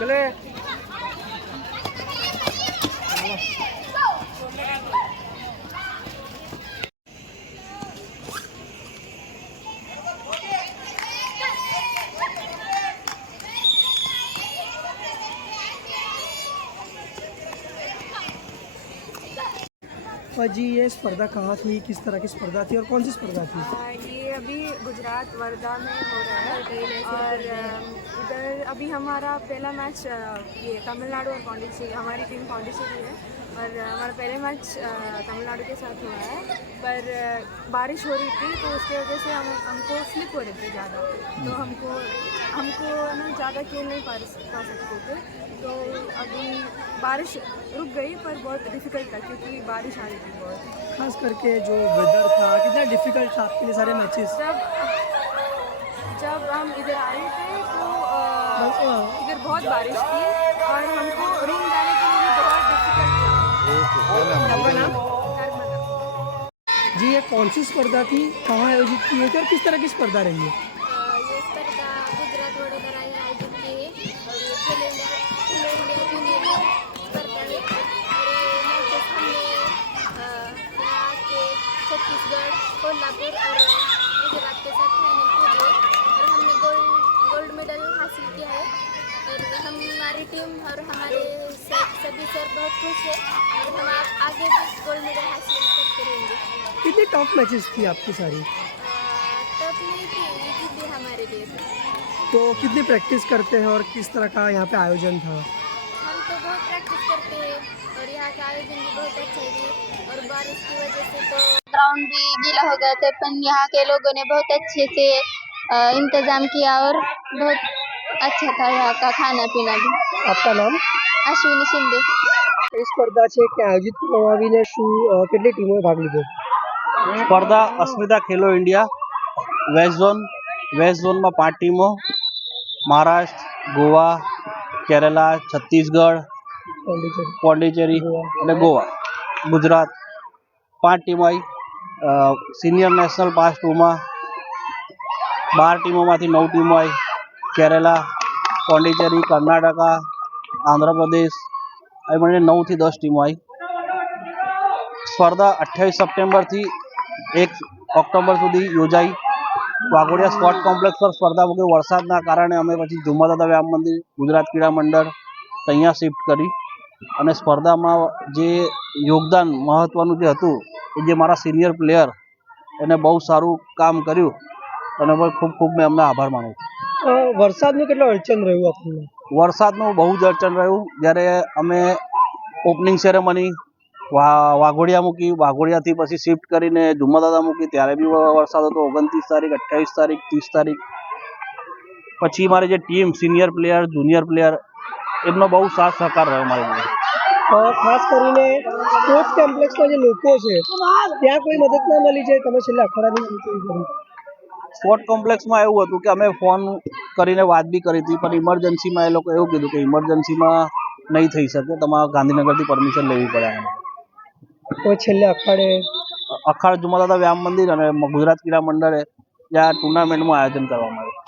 Boleh. जी ये स्पर्धा कहाँ थी? किस तरह की स्पर्धा थी और कौन सी स्पर्धा थी? आ, ये अभी गुजरात वर्धा में हो रहा है। और इधर अभी हमारा पहला मैच ये तमिलनाडु और पौंडीचेरी हमारी टीम पौंडीचेरी है। और हमारा पहले मैच तमिलनाडु के साथ हुआ है। पर बारिश हो रही थी तो उसकी वजह से हम हमको स्लिप हो रही थी ज़्यादा। तो हमको हमको ना ज़्यादा खेल नहीं पा पा सकते थे। तो अभी बारिश रुक गई पर बहुत डिफ़िकल्ट था क्योंकि बारिश आ रही थी। खास करके जो वेदर था कितना डिफ़िकल्ट था आपके लिए सारे मैचेस जब जब हम इधर आए थे तो इधर बहुत बारिश थी और हमको रूम जाने के लिए बहुत डिफ़िकल्ट था। जी ये कौन सी स्पर्धा थी? कहाँ आयोजित की थी और किस तरह की स्पर्धा रही है ये स्पर्धा गुजरात वडोदरा हे आयोजित की है और ये खेलो इंडिया खेलो इंडिया जूनियर स्पर्धा है और ये मैचेस हमने अ, यहाँ के छत्तीसगढ़ कोल्हापुर और गुजरात के साथ फाइनल खेले और हमने गोल्ड गोल्ड मेडल हासिल किया है। और हमारी टीम और हमारे सभी सर बहुत खुश है। और हम आगे भी गोल्ड मेडल हासिल करते रहेंगे। कितनी टॉप मैचेस थी आपकी सारी? तब नहीं थी भी हमारे लिए। तो कितनी प्रैक्टिस करते हैं और किस तरह का यहाँ पे आयोजन था? हम तो बहुत प्रैक्टिस करते हैं। और यहाँ का आयोजन भी बहुत अच्छा है। और बारिश की वजह से तो ग्राउंड भी गीला हो गया था पर यहाँ के लोगों ने बहुत अच्छे से अ, इंतजाम किया और बहुत अच्छा था यहाँ का खाना पीना भी આપકા નામ अश्विनी शिंदे એ સ્પર્ધા છે કે આયોજિત કરવામાં આવીને શું અ, કેટલી ટીમોએ ભાગ લીધો સ્પર્ધા Asmita Khelo India west zone west ઝોનમાં પાંચ ટીમો મહારાષ્ટ્ર ગોવા કેરલા છત્તીસગઢ પોંડિચેરી પોંડિચેરી અને ગોવા ગુજરાત પાંચ ટીમો આવી સિનિયર નેશનલ પાસ ટુમાં બાર ટીમોમાંથી નવ ટીમો આવી કેરેલા, પોંડિચેરી, કર્ણાટકા, આંધ્રપ્રદેશ આવી મળીને નવથી દસ ટીમો આવી સ્પર્ધા અઠ્યાવીસ સપ્ટેમ્બરથી એક ઓક્ટોબર સુધી યોજાઈ. વાઘોડિયા સ્પોર્ટ કોમ્પ્લેક્સ પર સ્પર્ધા મૂકી વરસાદના કારણે અમે પછી જુમ્માદાદા વ્યાયામ મંદિર, ગુજરાત ક્રીડા મંડળ અહીંયા શિફ્ટ કરી. અને સ્પર્ધામાં જે યોગદાન મહત્ત્વનું જે હતું એ જે મારા સિનિયર પ્લેયર એને બહુ સારું કામ કર્યું અને ખૂબ ખૂબ મેં એમનો આભાર માનું છું. વરસાદનું કેટલો અડચણ રહ્યું આપણને? વરસાદનું બહુ જ અડચણ રહ્યું. જ્યારે અમે ઓપનિંગ સેરેમની વા વાઘોડિયા મૂકી વાઘોડિયાથી પછી શિફ્ટ કરીને જુમ્માદાદા મૂકી ત્યારે બી વરસાદ હતો. ઓગણત્રીસ તારીખ અઠ્યાવીસ તારીખ ત્રીસ તારીખ. પછી મારી જે team senior player junior player એમનો બહુ સાથ સહકાર રહ્યો મારી જોડે. ખાસ કરીને સ્પોર્ટ્સ કોમ્પ્લેક્સના જે લોકો છે ત્યાં કોઈ મદદ ના મળી જાય તમે છેલ્લા અઠવાડિયાની સ્પોર્ટ કોમ્પ્લેક્સમાં એવું હતું કે અમે ફોન કરીને વાત બી કરી હતી પણ ઇમરજન્સીમાં એ લોકો એવું કીધું કે ઇમરજન્સીમાં નહીં થઈ શકે તમારે ગાંધીનગરથી પરમિશન લેવી પડે એમ. તો છેલ્લે અખાડે અખાડ જુમાદાદા વ્યાયામ મંદિર અને ગુજરાત ક્રીડા મંડળે ત્યાં ટુર્નામેન્ટનું આયોજન કરવામાં આવ્યું.